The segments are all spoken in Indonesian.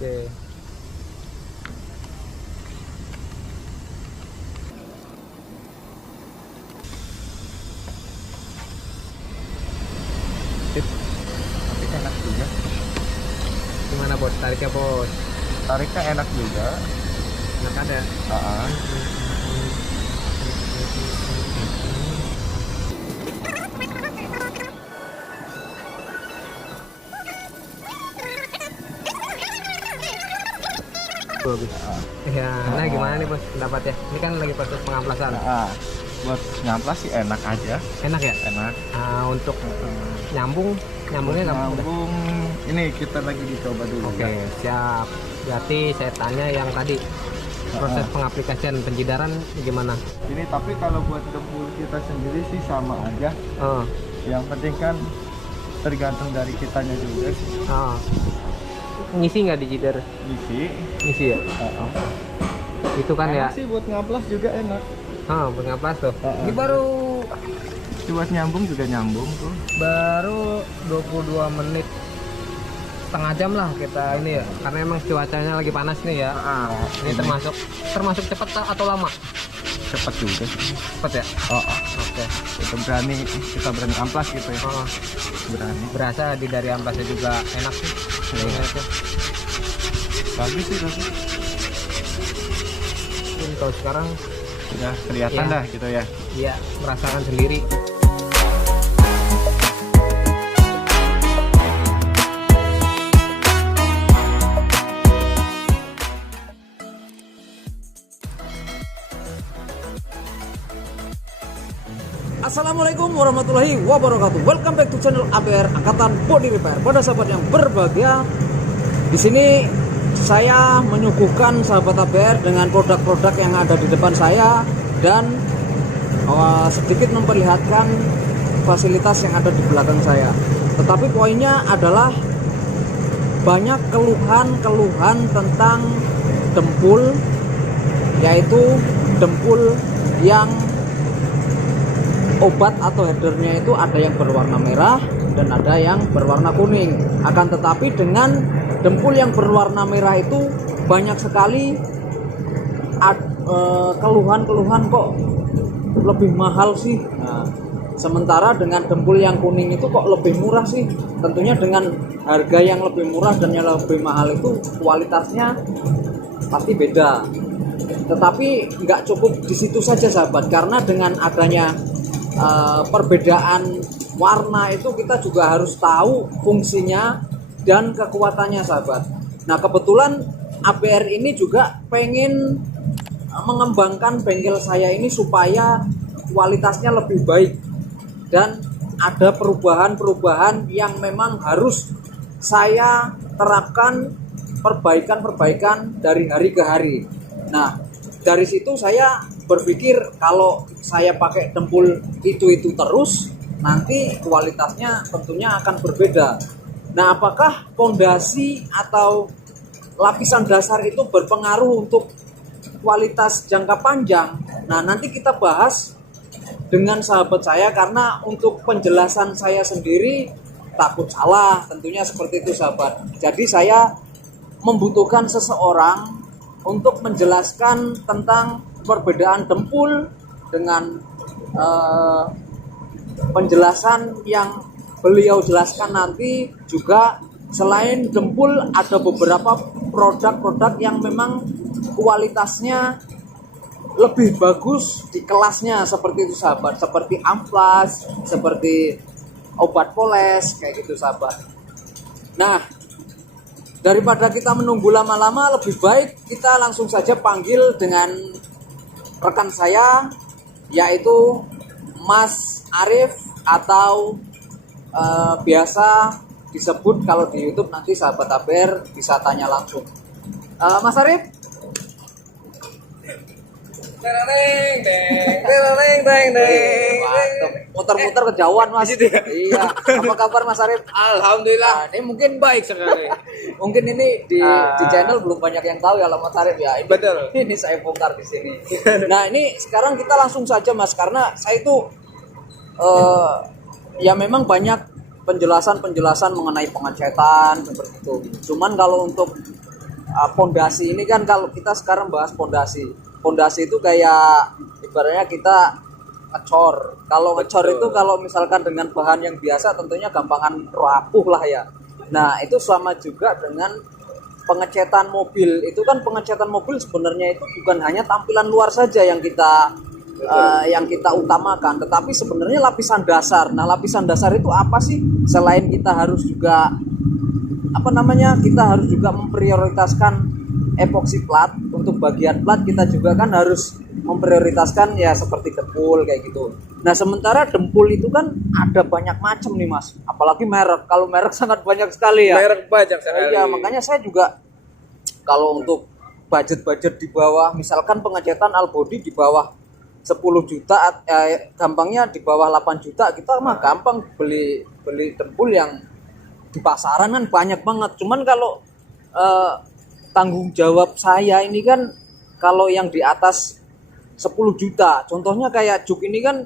Oke. Sip. Tapi enak juga. Gimana bos? Tariknya bos? Tariknya enak juga. Enak ada. Bagus. Ya, nah gimana nih bos pendapatnya? Ini kan lagi proses pengamplasan. Buat ngamplas sih enak aja. Enak ya? Enak. Untuk nyambungnya gampang udah. Nyambung. Ini kita lagi dicoba dulu. Oke, siap. Berarti saya tanya yang tadi proses pengaplikasian penjidaran gimana? Ini tapi kalau buat dempul kita sendiri sih sama aja. Oh, Yang penting kan tergantung dari kitanya juga sih. oh. Ngisi nggak di jidar? Isi. Ya. Itu kan Enak ya. sih buat ngamplas juga enak. Pengaplas tuh. Heeh. Ini baru Buat nyambung juga nyambung tuh. 22 menit, setengah jam lah kita ini ya, karena emang cuacanya lagi panas nih ya. Ini termasuk cepat atau lama? Cepat juga sih. Cepat ya. Oke. Kita berani amplas gitu ya. Berani. Berasa dari amplasnya juga enak sih. Iya. Bagus sih bagus. Mungkin kalau sekarang Udah kelihatan Iya. dah gitu ya. ya merasakan sendiri. Assalamualaikum warahmatullahi wabarakatuh. Welcome back to channel ABR Angkatan Body Repair. Pada sahabat yang berbahagia, di sini saya menyuguhkan sahabat ABR dengan produk-produk yang ada di depan saya dan sedikit memperlihatkan fasilitas yang ada di belakang saya. Tetapi poinnya adalah banyak keluhan-keluhan tentang dempul, yaitu dempul yang obat atau headernya itu ada yang berwarna merah dan ada yang berwarna kuning. Akan tetapi dengan dempul yang berwarna merah itu banyak sekali keluhan-keluhan kok lebih mahal sih. Nah, sementara dengan dempul yang kuning itu kok lebih murah sih. Tentunya dengan harga yang lebih murah dan yang lebih mahal itu kualitasnya pasti beda. Tetapi nggak cukup di situ saja sahabat, karena dengan adanya perbedaan warna itu kita juga harus tahu fungsinya dan kekuatannya sahabat. Nah kebetulan ABR ini juga pengen mengembangkan bengkel saya ini supaya kualitasnya lebih baik dan ada perubahan-perubahan yang memang harus saya terapkan, perbaikan-perbaikan dari hari ke hari. Nah dari situ saya berpikir kalau saya pakai dempul itu terus nanti kualitasnya tentunya akan berbeda. Nah apakah pondasi atau lapisan dasar itu berpengaruh untuk kualitas jangka panjang? Nah nanti kita bahas dengan sahabat saya, karena untuk penjelasan saya sendiri takut salah, tentunya seperti itu sahabat. Jadi saya membutuhkan seseorang untuk menjelaskan tentang perbedaan dempul dengan penjelasan yang beliau jelaskan nanti. Juga selain dempul ada beberapa produk-produk yang memang kualitasnya lebih bagus di kelasnya, seperti itu sahabat, seperti amplas, seperti obat poles kayak gitu sahabat. Nah daripada kita menunggu lama-lama, lebih baik kita langsung saja panggil dengan rekan saya, yaitu Mas Arif atau biasa disebut kalau di YouTube nanti sahabat ABR bisa tanya langsung. Mas Arif, muter-muter kejauhan Mas. Iya. Apa kabar Mas Arif? Alhamdulillah. Nah, ini mungkin Baik sekali. mungkin ini di channel belum banyak yang tahu ya Mas Arif ya. Ini, Betul. Ini saya bongkar di sini. Nah ini sekarang kita langsung saja Mas, karena saya itu ya memang banyak penjelasan mengenai pengecetan seperti itu. Cuman kalau untuk pondasi ini kan, kalau kita sekarang bahas pondasi itu kayak ibaratnya kita ngecor. Kalau ngecor itu kalau misalkan dengan bahan yang biasa tentunya gampangan rapuh lah ya. Nah itu sama juga dengan pengecetan mobil. Itu kan pengecetan mobil sebenarnya itu bukan hanya tampilan luar saja yang kita utamakan, tetapi sebenarnya lapisan dasar. Nah lapisan dasar itu apa sih? Selain kita harus juga kita harus juga memprioritaskan epoxy plat. Untuk bagian plat kita juga kan harus memprioritaskan ya seperti dempul kayak gitu. Nah sementara dempul itu kan ada banyak macam nih Mas, apalagi merek. Kalau merek sangat banyak sekali ya. Merek banyak sekali. Iya, makanya saya juga kalau untuk budget di bawah, misalkan pengecetan all body di bawah 10 juta, gampangnya di bawah 8 juta kita mah gampang beli dempul yang di pasaran kan banyak banget. Cuman kalau tanggung jawab saya ini kan kalau yang di atas 10 juta, contohnya kayak juk ini kan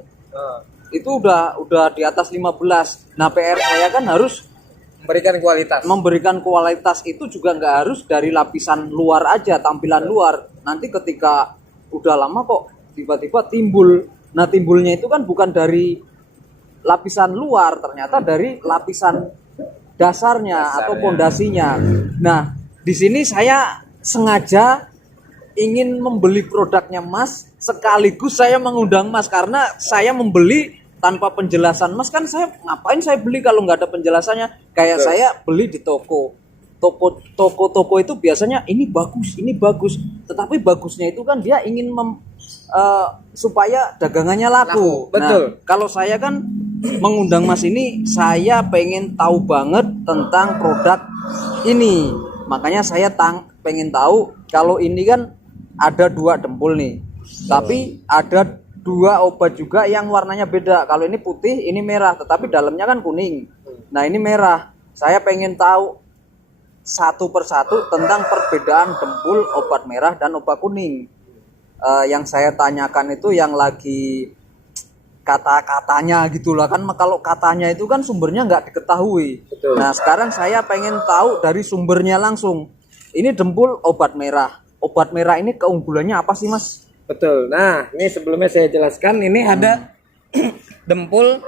itu udah di atas 15. Nah PR saya kan harus memberikan kualitas itu juga nggak harus dari lapisan luar aja, tampilan luar. Nanti ketika udah lama kok tiba-tiba timbul. Nah timbulnya itu kan bukan dari lapisan luar, ternyata dari lapisan dasarnya atau pondasinya. Nah di sini saya sengaja ingin membeli produknya Mas, sekaligus saya mengundang Mas karena saya membeli tanpa penjelasan Mas. Kan saya ngapain saya beli kalau nggak ada penjelasannya? Kayak saya beli di toko itu biasanya ini bagus, tetapi bagusnya itu kan dia ingin supaya dagangannya laku. Betul. Nah, kalau saya kan mengundang Mas ini, saya pengen tahu banget tentang produk ini. Makanya saya pengen tahu, kalau ini kan ada 2 dempul nih, tapi ada 2 obat juga yang warnanya beda. Kalau ini putih, ini merah, tetapi dalamnya kan kuning. Nah ini merah. Saya pengen tahu satu persatu tentang perbedaan dempul obat merah dan obat kuning. Yang saya tanyakan itu yang lagi kata-katanya gitulah kan. Kalau katanya itu kan sumbernya nggak diketahui. Betul. Nah sekarang saya pengen tahu dari sumbernya langsung. Ini dempul obat merah. Obat merah ini keunggulannya apa sih Mas? Betul. Nah, ini sebelumnya saya jelaskan, ini ada dempul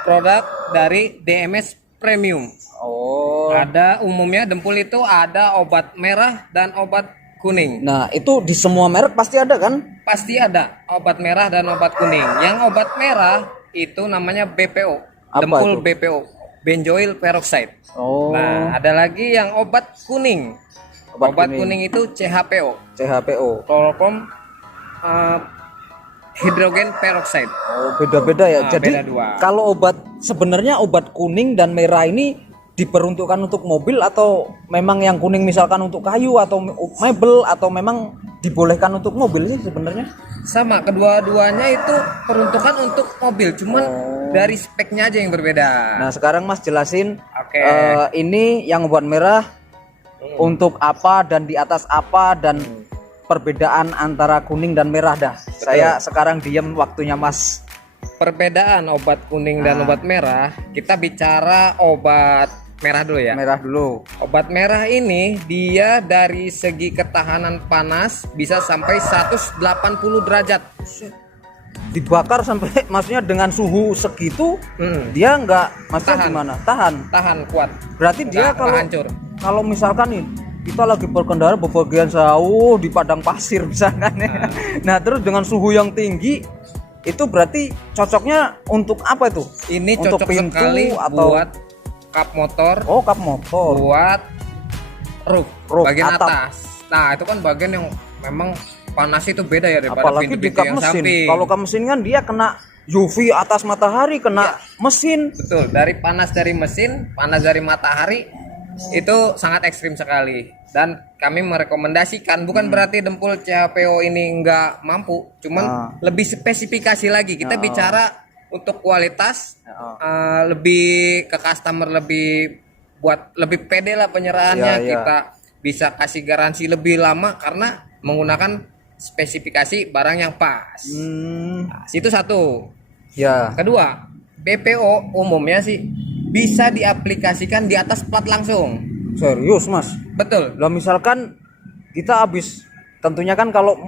produk dari DMS Premium. Oh. Ada umumnya dempul itu ada obat merah dan obat kuning. Nah, itu di semua merek pasti ada kan? Pasti ada obat merah dan obat kuning. Yang obat merah itu namanya BPO. Apa Dempul itu? BPO, benzoyl peroxide. Oh. Nah, ada lagi yang obat kuning. Obat kuning itu CHPO. Chloroform hidrogen peroxide. Oh, beda-beda ya. Nah, jadi beda 2. kalau sebenarnya obat kuning dan merah ini diperuntukkan untuk mobil atau memang yang kuning misalkan untuk kayu atau mebel atau memang dibolehkan untuk mobil sih sebenarnya? Sama, kedua-duanya itu peruntukan untuk mobil, cuman dari speknya aja yang berbeda. Nah, sekarang Mas jelasin Oke. ini yang obat merah untuk apa dan di atas apa dan perbedaan antara kuning dan merah dah. Betul. Saya sekarang diem waktunya Mas. Perbedaan obat kuning dan obat merah, kita bicara obat merah dulu ya. Merah dulu. Obat merah ini dia dari segi ketahanan panas bisa sampai 180 derajat. Dibakar sampai maksudnya dengan suhu segitu dia nggak maksudnya Tahan. gimana? Tahan kuat. Berarti dia Nggak hancur. kalau misalkan nih kita lagi berkendara bepergian jauh di padang pasir misalkan ya. Nah, terus dengan suhu yang tinggi itu berarti cocoknya untuk apa itu? Ini Untuk cocok pintu sekali atau buat kap motor, oh, kap motor. buat roof, Roof, bagian atap. atas. Nah, itu kan bagian yang memang panas itu beda ya daripada Apalagi di pintu-pintu kap yang mesin. samping. Kalau kap mesin kan dia kena UV atas matahari, kena mesin. Betul, dari panas dari mesin, panas dari matahari itu sangat ekstrim sekali. Dan kami merekomendasikan, bukan berarti dempul CHPO ini nggak mampu, cuman lebih spesifikasi lagi. Kita bicara untuk kualitas, lebih ke customer, lebih buat lebih pede lah penyerahannya. Kita bisa kasih garansi lebih lama karena menggunakan spesifikasi barang yang pas. Nah, itu satu. Ya. Kedua, BPO umumnya sih bisa diaplikasikan di atas plat langsung. Serius Mas? Betul. Lah misalkan kita habis, tentunya kan kalau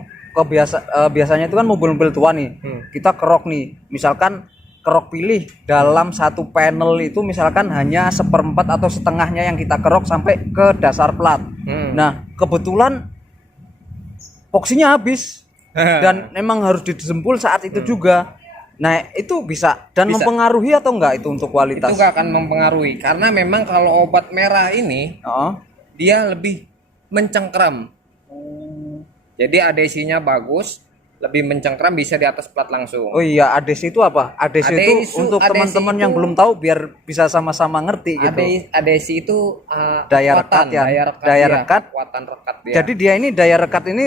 biasanya itu kan mobil-mobil tua nih, kita kerok nih, misalkan kerok pilih dalam satu panel itu misalkan hanya 1/4 atau setengahnya yang kita kerok sampai ke dasar plat. Nah kebetulan epoksinya habis dan memang harus dijempul saat itu juga. Nah itu bisa dan Bisa. mempengaruhi atau enggak itu untuk kualitas? Itu nggak akan mempengaruhi karena memang kalau obat merah ini Oh. dia lebih mencengkram. Jadi adesinya bagus, lebih mencengkram, bisa di atas plat langsung. Oh iya, adesi itu apa? Adesi itu untuk Adesi teman-teman itu- yang belum tahu biar bisa sama-sama ngerti gitu. Adesi itu Daya rekat ya, daya dia, rekat. kekuatan rekat dia. Jadi dia ini daya rekat ini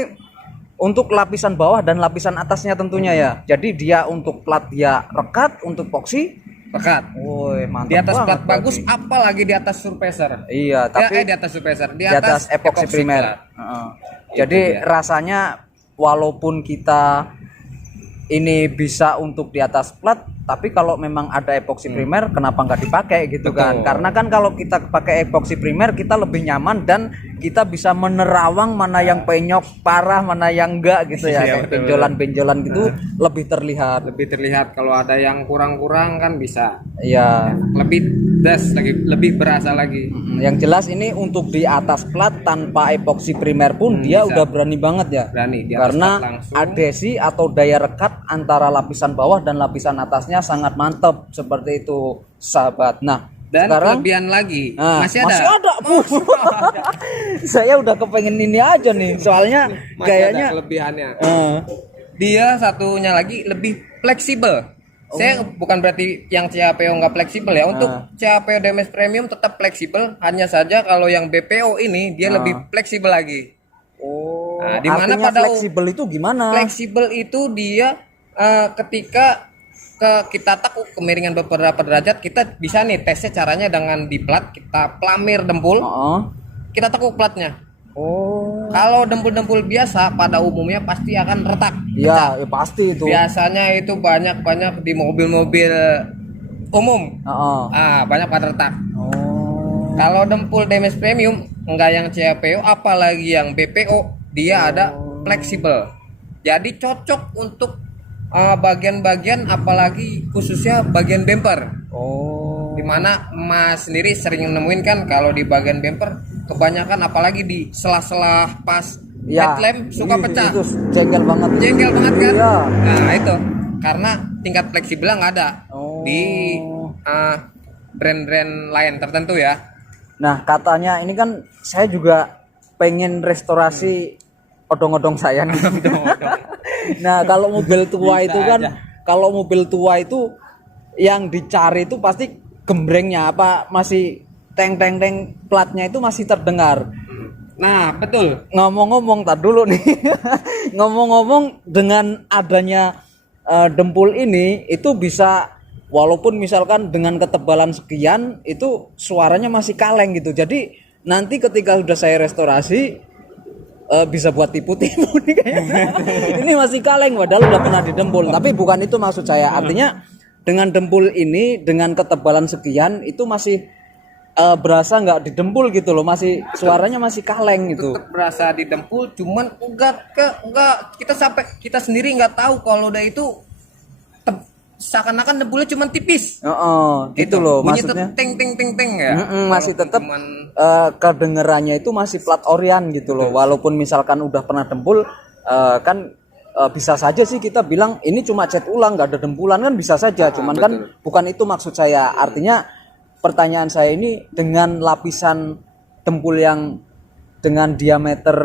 untuk lapisan bawah dan lapisan atasnya tentunya ya. Jadi dia untuk plat dia rekat, untuk epoksi. rekat. Woi, mantap. Di atas banget plat bagus, berarti. apalagi di atas surfacer. Iya, tapi Di atas surfacer, di atas epoksi primer. plat. Heeh. Itu Jadi dia. rasanya walaupun kita ini bisa untuk di atas plat, tapi kalau memang ada epoksi primer kenapa nggak dipakai gitu kan? Betul. Karena kan kalau kita pakai epoksi primer kita lebih nyaman dan kita bisa menerawang mana yang penyok parah, mana yang enggak gitu ya. Iya, Kayak betul. benjolan-benjolan gitu lebih terlihat. Lebih terlihat, kalau ada yang kurang-kurang kan bisa Iya. lebih lebih berasa lagi. Yang jelas ini untuk di atas plat tanpa epoksi primer pun dia bisa. udah berani banget ya. Berani di atas Karena plat langsung. adesi atau daya rekat antara lapisan bawah dan lapisan atasnya sangat mantap seperti itu sahabat. Nah Dan sekarang kelebihan lagi masih ada. Bu. Saya udah kepengen ini aja nih soalnya Masih kayaknya ada kelebihannya. eh, Dia satunya lagi lebih fleksibel. Saya bukan berarti yang CHPO nggak fleksibel ya. Untuk CHPO DMS Premium tetap fleksibel. Hanya saja kalau yang BPO ini dia lebih fleksibel lagi. oh, Nah, di mana artinya pada fleksibel itu gimana? Fleksibel itu dia ketika kita takuk kemiringan beberapa derajat, kita bisa nih tesnya caranya dengan di plat kita plamir dempul, Heeh. kita tekuk platnya. Oh. Kalau dempul-dempul biasa pada umumnya pasti akan retak. Iya, ya pasti itu. Biasanya itu banyak di mobil-mobil umum. Heeh. Banyak pada retak. Oh. Kalau dempul DMS Premium enggak yang CHPO apalagi yang BPO, dia ada fleksibel. Jadi cocok untuk bagian-bagian apalagi khususnya bagian bumper. Oh. Dimana Mas sendiri sering nemuin kan kalau di bagian bumper kebanyakan apalagi di sela-sela pas Ya, headlamp suka pecah. Itu jengkel banget. Jengkel banget kan? Iya. Nah itu karena tingkat fleksibelnya nggak ada Oh. di brand-brand lain tertentu ya. Nah, katanya ini kan saya juga pengen restorasi odong-odong saya nih. Nah, kalau mobil tua Bisa itu kan aja. kalau mobil tua itu yang dicari itu pasti gembrengnya apa masih teng platnya itu masih terdengar. Nah betul. Ngomong-ngomong tar dulu nih. Ngomong-ngomong dengan adanya dempul ini itu bisa walaupun misalkan dengan ketebalan sekian itu suaranya masih kaleng gitu. Jadi nanti ketika sudah saya restorasi bisa buat tipu-tipu nih kayaknya. Ini masih kaleng padahal udah pernah didempul. Tapi bukan itu maksud saya. Artinya dengan dempul ini dengan ketebalan sekian itu masih berasa nggak didempul gitu loh, masih suaranya masih kaleng gitu. Tetap berasa didempul, cuman enggak kita sendiri nggak tahu kalau udah itu seakan-akan dempulnya cuman tipis. Gitu loh Bunyi maksudnya. teng ya. Masih Walaupun tetap cuman kedengerannya itu masih plat orian gitu loh. Walaupun misalkan udah pernah dempul kan bisa saja sih kita bilang ini cuma cat ulang nggak ada dempulan kan bisa saja. Cuman kan bukan itu maksud saya. Artinya pertanyaan saya ini dengan lapisan dempul yang dengan diameter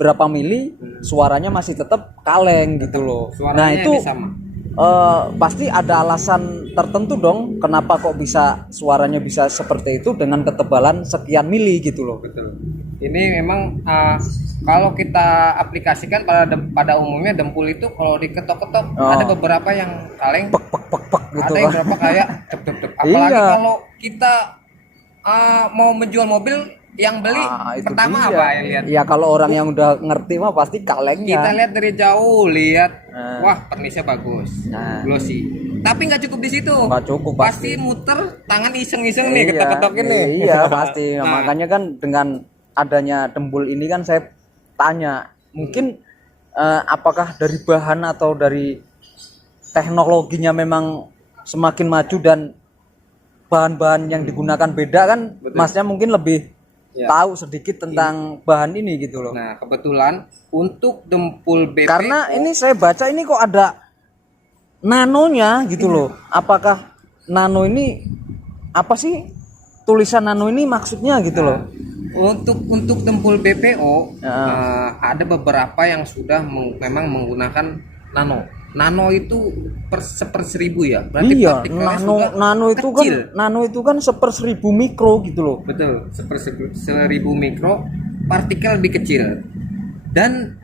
berapa mili suaranya masih tetap kaleng gitu loh. Suaranya Nah itu ini sama. pasti ada alasan tertentu dong kenapa kok bisa suaranya bisa seperti itu dengan ketebalan sekian mili gitu loh. Betul. Ini memang kalau kita aplikasikan pada umumnya dempul itu kalau diketok-ketok ada beberapa yang kaleng, Pek gitu. ada yang berapa kayak dep. Apalagi Iya. kalau kita mau menjual mobil yang beli Itu pertama dia. apa yang lihat? Ya kalau orang yang udah ngerti mah pasti kalengnya. Kita lihat dari jauh, wah pernisnya bagus, Nah. glossy. Tapi nggak cukup di situ. Nggak cukup Pasti muter tangan iseng-iseng nih Iya, ketok-ketokin nih. Iya pasti. Nah, Nah. makanya kan dengan adanya Dempul ini kan saya tanya, mungkin apakah dari bahan atau dari teknologinya memang semakin maju dan bahan-bahan yang digunakan beda kan. Betul. Masnya mungkin lebih Ya. tahu sedikit tentang bahan ini gitu loh. Nah, kebetulan untuk Dempul BPO, Karena ini saya baca ini kok ada nanonya gitu loh. Apakah nano ini apa sih? Tulisan nano ini maksudnya gitu loh. untuk Dempul BPO Ya. ada beberapa yang sudah memang menggunakan nano. Nano itu per 1000 ya. Berarti Iya, partikelnya sudah kecil. nano itu kan 1/1000 mikro gitu loh. Betul, 1000 mikro, partikel lebih kecil. Dan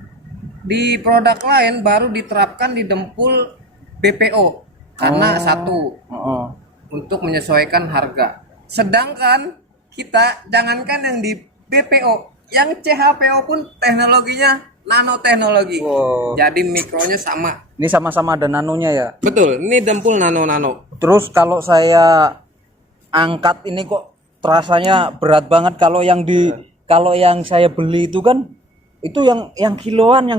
di produk lain baru diterapkan di Dempul BPO karena satu Heeh. untuk menyesuaikan harga. Sedangkan kita jangankan yang di BPO, yang CHPO pun teknologinya nanoteknologi. Wow. Jadi mikronya sama. Ini sama-sama ada nanonya ya. Betul, ini Dempul nano-nano. Terus kalau saya angkat ini kok rasanya berat banget. Kalau yang saya beli itu kan itu yang kiloan.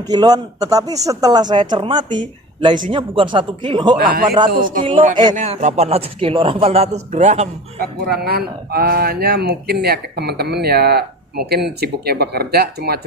Tetapi setelah saya cermati, lah isinya bukan 1 kilo, Nah, 800 itu kilo, kekurangannya. 800 kilo, 800 gram. Kekurangannya mungkin ya teman-teman ya mungkin sibuknya bekerja cuma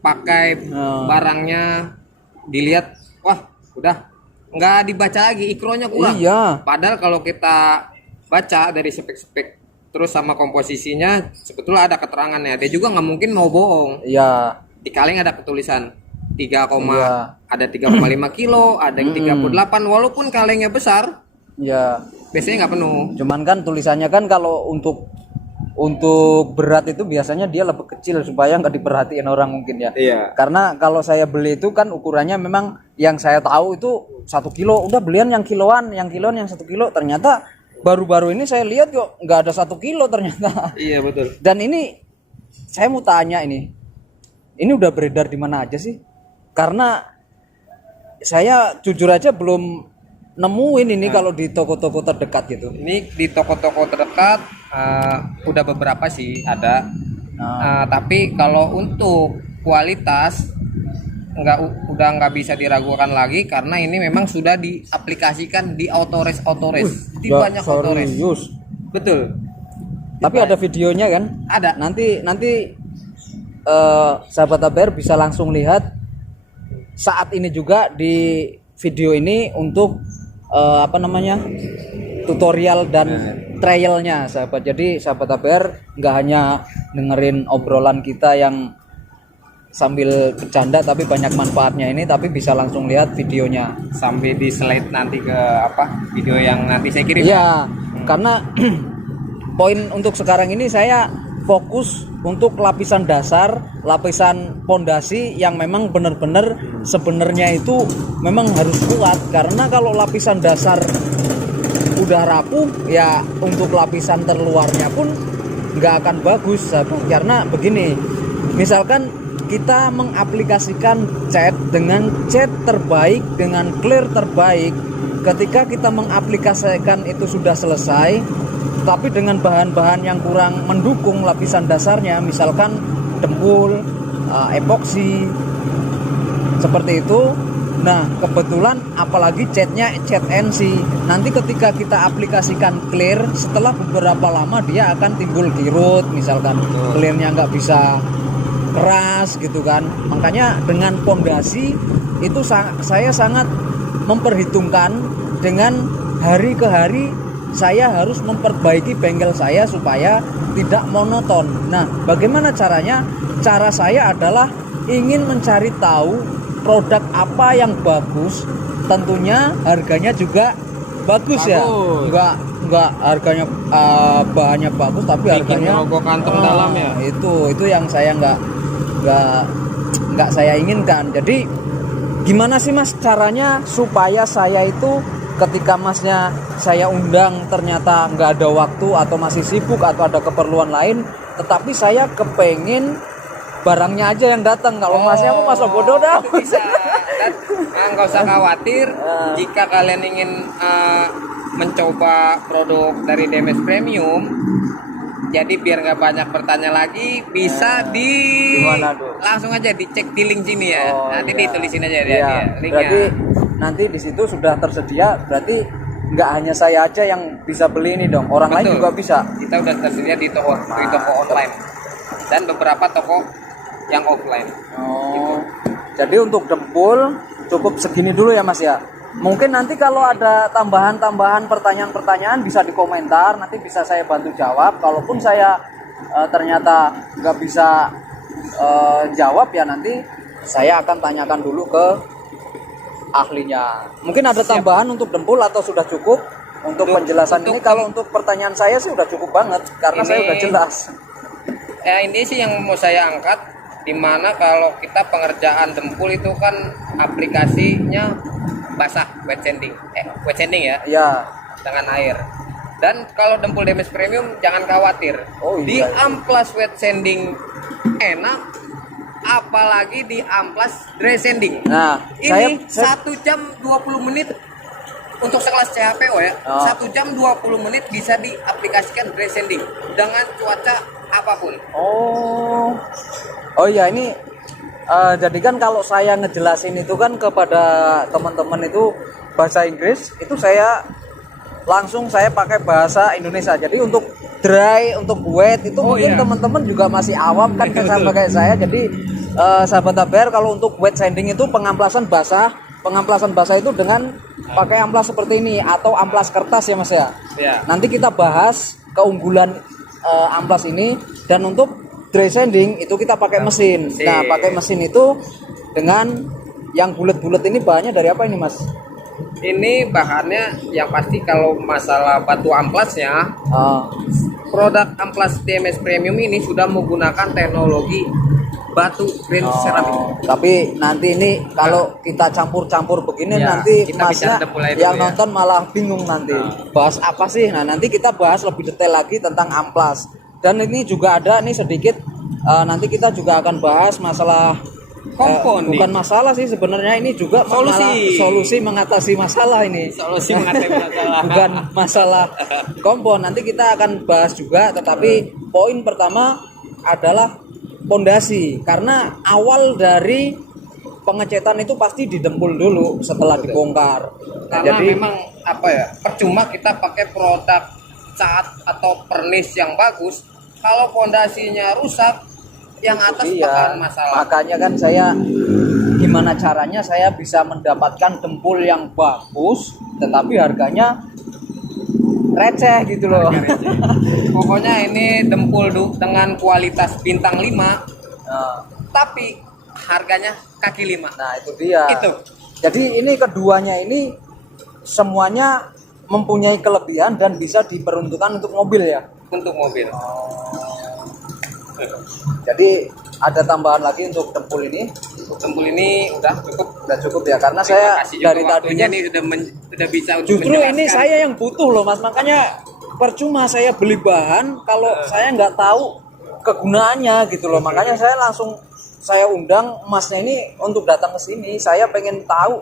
pakai barangnya, dilihat wah udah nggak dibaca lagi, ikronya kurang. Iya. Padahal kalau kita baca dari spek-spek terus sama komposisinya sebetulnya ada keterangannya. Dia juga nggak mungkin mau bohong. Iya. Di kaleng ada ketulisan 3, Iya. ada 3,5 kilo, ada yang 38, walaupun kalengnya besar Iya. biasanya nggak penuh. Cuman kan tulisannya kan kalau untuk berat itu biasanya dia lebih kecil supaya nggak diperhatiin orang mungkin ya. Iya. Karena kalau saya beli itu kan ukurannya memang yang saya tahu itu 1 kilo. Udah belian yang kiloan yang 1 kilo. Ternyata baru-baru ini saya lihat kok nggak ada 1 kilo ternyata. Iya betul. Dan ini saya mau tanya ini udah beredar di mana aja sih? Karena saya jujur aja belum nemuin ini kalau di toko-toko terdekat gitu. Ini di toko-toko terdekat udah beberapa sih ada. Tapi kalau untuk kualitas udah nggak bisa diragukan lagi karena ini memang sudah diaplikasikan di Autores di banyak Autores. Serius. Betul. Tapi ada videonya kan? Ada. Nanti sahabat ABR bisa langsung lihat saat ini juga di video ini untuk tutorial dan trialnya sahabat. Jadi sahabat ABR nggak hanya dengerin obrolan kita yang sambil bercanda tapi banyak manfaatnya ini, tapi bisa langsung lihat videonya Sampai di slide nanti ke video yang nanti saya kirim. ya. Karena poin untuk sekarang ini saya fokus untuk lapisan dasar, lapisan pondasi yang memang benar-benar sebenarnya itu memang harus kuat. Karena kalau lapisan dasar udah rapuh ya untuk lapisan terluarnya pun nggak akan bagus sahabat. Karena begini, misalkan kita mengaplikasikan cat dengan cat terbaik, dengan clear terbaik, ketika kita mengaplikasikan itu sudah selesai tapi dengan bahan-bahan yang kurang mendukung lapisan dasarnya, misalkan Dempul, epoksi seperti itu. Nah kebetulan apalagi catnya cat NC, nanti ketika kita aplikasikan clear, setelah beberapa lama dia akan timbul kirut, misalkan clearnya nggak bisa keras gitu kan. Makanya dengan pondasi itu saya sangat memperhitungkan, dengan hari ke hari saya harus memperbaiki bengkel saya supaya tidak monoton. Nah, bagaimana caranya? Cara saya adalah ingin mencari tahu produk apa yang bagus. Tentunya harganya juga bagus. Ya. Enggak harganya bahannya bagus tapi Bikin harganya logo kantong dalam ya. Itu yang saya nggak saya inginkan. Jadi gimana sih Mas caranya supaya saya itu ketika Masnya saya undang ternyata nggak ada waktu atau masih sibuk atau ada keperluan lain, tetapi saya kepengen barangnya aja yang datang. Kalau Masnya mau masa bodoh dah. Itu bisa. Dan nggak usah khawatir jika kalian ingin mencoba produk dari DMS Premium. Jadi biar nggak banyak bertanya lagi, bisa Gimana tuh? langsung aja dicek di link sini ya. Oh, Nanti iya. ditulisin aja dia, Iya. linknya. Berarti nanti di situ sudah tersedia, berarti nggak hanya saya aja yang bisa beli ini dong, orang lain Betul. juga bisa. Kita udah tersedia di toko online dan beberapa toko yang offline. Oh, jadi untuk dempul cukup segini dulu ya Mas ya. Mungkin nanti kalau ada tambahan-tambahan pertanyaan-pertanyaan bisa di komentar, nanti bisa saya bantu jawab. Kalaupun saya ternyata nggak bisa jawab ya nanti saya akan tanyakan dulu ke ahlinya. Mungkin ada tambahan untuk dempul atau sudah cukup untuk penjelasan ini? Kalau untuk pertanyaan saya sih udah cukup banget karena saya udah jelas. Ini sih yang mau saya angkat, dimana kalau kita pengerjaan dempul itu kan aplikasinya basah, wet sanding ya, Ya. dengan air. Dan kalau dempul Demes Premium jangan khawatir, Oh, di iya. amplas wet sanding enak, apalagi di amplas dry sanding. Nah, Ini saya 1 jam 20 menit untuk sekelas CHPO ya. Oh. 1 jam 20 menit bisa diaplikasikan dry sanding dengan cuaca apapun. Oh iya, ini jadi kan kalau saya ngejelasin itu kan kepada teman-teman itu bahasa Inggris, itu saya langsung saya pakai bahasa Indonesia. Jadi untuk dry, untuk wet itu mungkin iya. teman-teman juga masih awam kan sama kayak saya. Jadi sahabat ABR, kalau untuk wet sanding itu pengamplasan basah itu dengan pakai amplas seperti ini atau amplas kertas ya Mas ya. Ya. Nanti kita bahas keunggulan amplas ini. Dan untuk dry sanding itu kita pakai mesin. Nah, pakai mesin itu dengan yang bulat-bulat ini bahannya dari apa ini Mas? Ini bahannya yang pasti kalau masalah batu amplasnya, Ah, produk amplas DMS Premium ini sudah menggunakan teknologi batu green ceramik. tapi nanti ini kalau kita campur-campur begini Ya, nanti kita Masnya bicara dempul aja yang dulu ya. nonton malah bingung nanti. Bahas apa sih? Nah, nanti kita bahas lebih detail lagi tentang amplas. Dan ini juga ada nih sedikit nanti kita juga akan bahas masalah Kompon nih. bukan masalah sih sebenarnya, ini juga malah solusi mengatasi masalah ini. Solusi mengatasi masalah. Bukan masalah kompon. Nanti kita akan bahas juga, tetapi poin pertama adalah pondasi, karena awal dari pengecetan itu pasti didempul dulu setelah dibongkar. Nah, Karena jadi memang apa ya, percuma kita pakai produk cat atau pernis yang bagus kalau pondasinya rusak, yang atas iya, bakalan masalah. makanya kan saya gimana caranya saya bisa mendapatkan dempul yang bagus tetapi harganya receh gitu loh. Pokoknya ini dempul dengan kualitas bintang 5, Nah, tapi harganya kaki 5. nah itu dia. Itu. Jadi ini keduanya ini semuanya mempunyai kelebihan dan bisa diperuntukkan untuk mobil ya. Untuk mobil. Jadi ada tambahan lagi untuk dempul ini. Untuk dempul ini udah cukup. Udah cukup ya, karena Terima saya kasih juga dari waktunya tadinya nih sudah bisa untuk justru menjelaskan. ini saya yang butuh loh Mas, makanya percuma saya beli bahan kalau saya nggak tahu kegunaannya gitu loh. Makanya saya undang Masnya ini untuk datang ke sini. Saya pengen tahu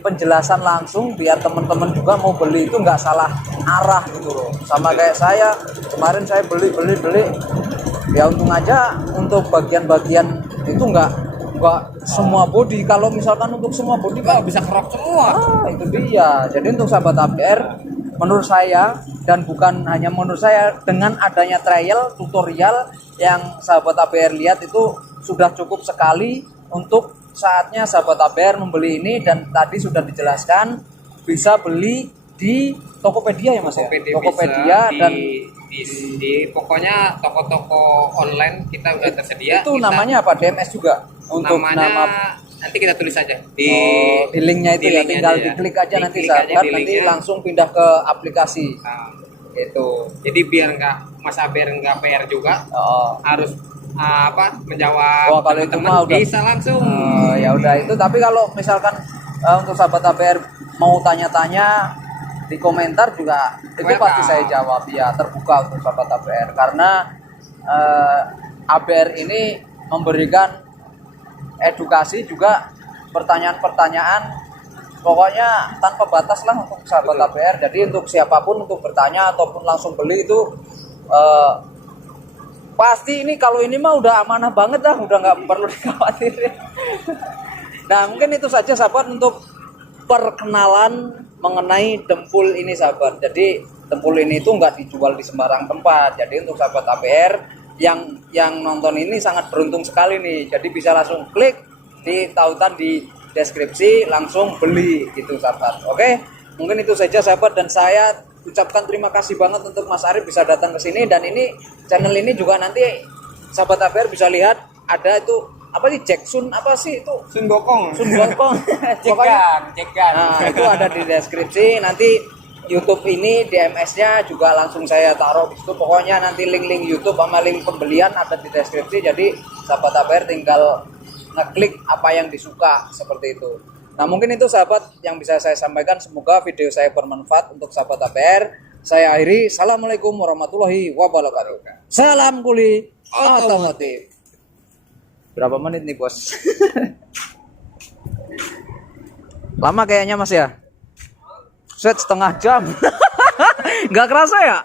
penjelasan langsung biar teman-teman juga mau beli itu nggak salah arah gitu loh. Sama kayak saya kemarin saya beli ya untung aja untuk bagian-bagian itu nggak semua body. Kalau misalkan untuk semua body kan bisa kerok semua. itu dia. Jadi untuk sahabat ABR, menurut saya, dan bukan hanya menurut saya, dengan adanya trial tutorial yang sahabat ABR lihat itu sudah cukup sekali. Untuk saatnya sahabat ABR membeli ini, dan tadi sudah dijelaskan bisa beli di Tokopedia ya Mas ya? Tokopedia bisa dan di pokoknya toko-toko online kita udah tersedia. itu kita, namanya apa? DMS juga? Untuk namanya nama nanti kita tulis aja di linknya itu di ya, linknya tinggal aja ya. diklik aja nanti Diklik aja sahabat, di nanti linknya. langsung pindah ke aplikasi itu. Jadi biar nggak Mas Aber nggak PR juga, Oh. harus menjawab Wah, kalau itu teman-teman, mah udah bisa langsung. ya udah itu. Tapi kalau misalkan untuk sahabat ABR mau tanya-tanya di komentar juga itu Welcome. pasti saya jawab ya, terbuka untuk sahabat ABR, karena ABR ini memberikan edukasi juga, pertanyaan-pertanyaan pokoknya tanpa batas lah untuk sahabat ABR. Jadi untuk siapapun untuk bertanya ataupun langsung beli itu Pasti ini kalau ini mah udah amanah banget dah, udah nggak perlu dikhawatirin. Nah mungkin itu saja sahabat untuk perkenalan mengenai dempul ini sahabat. Jadi dempul ini tuh nggak dijual di sembarang tempat. Jadi untuk sahabat APR yang nonton ini sangat beruntung sekali nih. Jadi bisa langsung klik di tautan di deskripsi, langsung beli gitu sahabat. Oke, mungkin itu saja sahabat, dan saya ucapkan terima kasih banget untuk Mas Arif bisa datang ke sini. Dan ini channel ini juga nanti sahabat APR bisa lihat ada itu apa sih, Jackson apa sih itu, Sun Gokong. Pokoknya, cekan. nah itu ada di deskripsi. Nanti YouTube ini DMS-nya juga langsung saya taruh di situ. Pokoknya nanti link-link YouTube sama link pembelian ada di deskripsi. Jadi sahabat APR tinggal ngeklik apa yang disuka seperti itu. Nah mungkin itu sahabat yang bisa saya sampaikan. Semoga video saya bermanfaat untuk sahabat APR. Saya akhiri. Assalamualaikum warahmatullahi wabarakatuh. Salam kuli otomotif. Berapa menit nih bos? Lama kayaknya mas ya. Set setengah jam. Nggak kerasa ya?